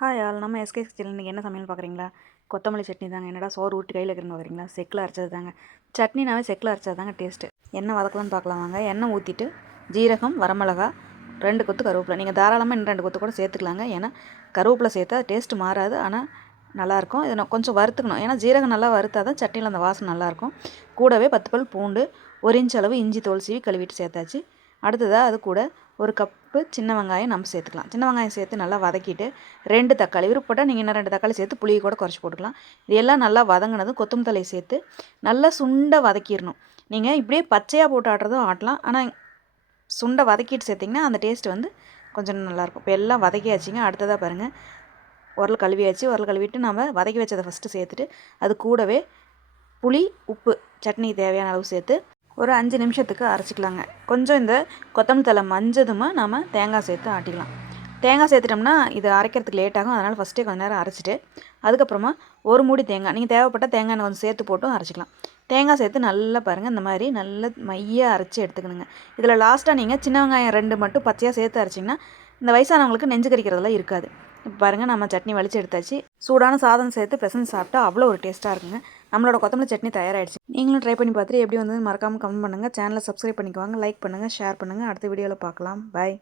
Hi all, நம்ம SKS கிச்சனில் இன்றைக்கி என்ன சமையல் பார்க்குறீங்களா? கொத்தமல்லி சட்னி தாங்க. என்னடா சோறு ஊட்டி கையில் இருக்கிறன்னு பார்க்குறீங்களா? செக்கில் அரைச்சது தாங்க. சட்னினாவே செக்கில் அரைச்சது தாங்க டேஸ்ட்டு. எண்ணெய் வதக்கலான்னு பார்க்கலாம் வாங்க. எண்ணெய் ஊற்றிட்டு ஜீரகம், வரமிளகா, 2 கொத்து கருவேப்பிலை. நீங்கள் தாராளமாக இன்னும் 2 கொத்து கூட சேர்த்துக்கலாங்க. ஏன்னா கருவேப்பிலை சேர்த்தா டேஸ்ட்டு மாறாது, ஆனால் நல்லாயிருக்கும். இதை நான் கொஞ்சம் வறுத்துக்கணும். ஏன்னா ஜீரகம் நல்லா வறுத்தா தான் சட்னியில் அந்த வாசனை நல்லாயிருக்கும். கூடவே 10 பல் பூண்டு, 1 இன்ச் அளவு இஞ்சி தோல் சீவி கழுவிட்டு சேர்த்தாச்சு. அடுத்ததாக அது கூட 1 கப்பு சின்ன வெங்காயம் நம்ம சேர்த்துக்கலாம். சின்ன வெங்காயம் சேர்த்து நல்லா வதக்கிட்டு 2 தக்காளி விருப்பப்பட்டால் நீங்கள் இன்னும் 2 தக்காளி சேர்த்து புளியை கூட குறைச்சி போட்டுக்கலாம். இது எல்லாம் நல்லா வதங்கினதும் கொத்தமல்லி தலையை சேர்த்து நல்லா சுண்டை வதக்கிடணும். நீங்கள் இப்படியே பச்சையாக போட்டு ஆட்டுறதும் ஆட்டலாம், ஆனால் சுண்டை வதக்கிட்டு சேர்த்திங்கன்னா அந்த டேஸ்ட் வந்து கொஞ்சம் நல்லாயிருக்கும். இப்போ எல்லாம் வதக்கியாச்சுங்க. அடுத்ததாக பாருங்கள், உரல் கழுவியாச்சு. உரல் கழுவிட்டு நம்ம வதக்கி வச்சதை ஃபஸ்ட்டு சேர்த்துட்டு அது கூடவே புளி, உப்பு, சட்னிக்கு தேவையான அளவு சேர்த்து ஒரு 5 நிமிஷத்துக்கு அரைச்சிக்கலாங்க. கொஞ்சம் இந்த கொத்தமல்லி தழை மஞ்சதுமா நம்ம தேங்காய் சேர்த்து ஆட்டிக்கலாம். தேங்காய் சேர்த்துட்டோம்னா இது அரைக்கிறதுக்கு லேட் ஆகும். அதனால் ஃபஸ்ட்டே கொஞ்சம் நேரம் அரைச்சிட்டு அதுக்கப்புறமா ஒரு மூடி தேங்காய், நீங்கள் தேவைப்பட்டால் தேங்காய் கொஞ்சம் சேர்த்து போட்டும் அரைச்சிக்கலாம். தேங்காய் சேர்த்து நல்லா பாருங்கள், இந்த மாதிரி நல்லா மையாக அரைச்சி எடுத்துக்கணுங்க. இதில் லாஸ்ட்டாக நீங்கள் சின்ன வெங்காயம் 2 மட்டும் பச்சையாக சேர்த்து அரைச்சிங்கன்னா இந்த வயசானவங்களுக்கு நெஞ்சு கறிக்கிறதெல்லாம் இருக்காது. இப்போ பாருங்கள், நம்ம சட்னி வலிச்சு எடுத்தாச்சு. சூடான சாதம் சேர்த்து பிசைஞ்சு சாப்பிட்டா அவ்வளோ ஒரு டேஸ்ட்டாக இருக்குங்க. நம்மளோட கொத்தமல்லி சட்னி தயாராகிடுச்சு. நீங்களும் ட்ரை பண்ணி பார்த்துட்டு எப்படி வந்ததுன்னு மறக்காமல் கமெண்ட் பண்ணுங்கள். சேனலை சப்ஸ்கிரைப் பண்ணிக்குவாங்க, லைக் பண்ணுங்கள், ஷேர் பண்ணுங்கள். அடுத்த வீடியோவில் பார்க்கலாம். பாய்.